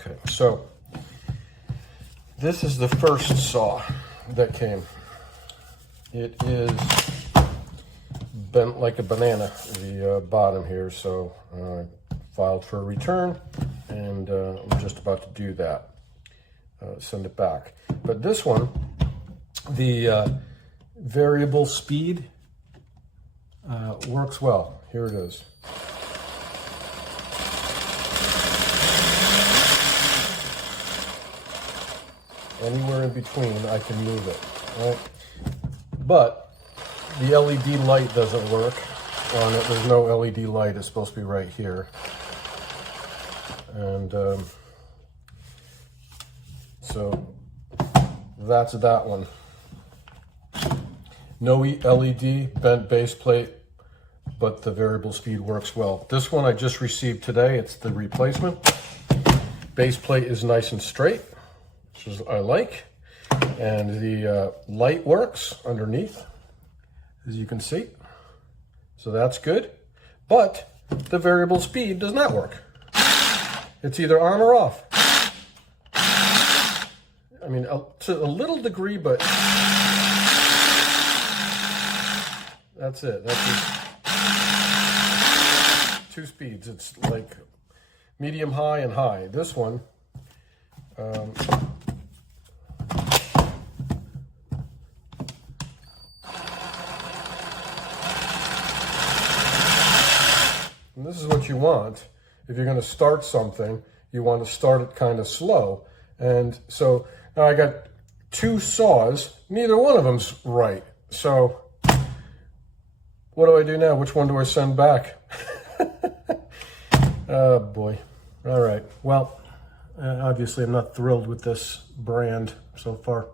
Okay, so this is the first saw that came. It is bent like a banana, the bottom here, so filed for a return, and I'm just about to do that, send it back. But this one, the variable speed works well. Here it is. Anywhere in between, I can move it, right? But the LED light doesn't work on it. There's no LED light. It's supposed to be right here. And so that's that one. No LED, bent base plate, but the variable speed works well. This one I just received today. It's the replacement. Base plate is nice and straight, which is I like. And the light works underneath, as you can see. So that's good. But the variable speed does not work. It's either on or off. I mean, to a little degree, but that's it. That's just two speeds. It's like medium high and high. This one, and this is what you want. If you're going to start something, you want to start it kind of slow. And so now I got two saws. Neither one of them's right. So what do I do now? Which one do I send back? Oh boy. All right. Well, obviously I'm not thrilled with this brand so far.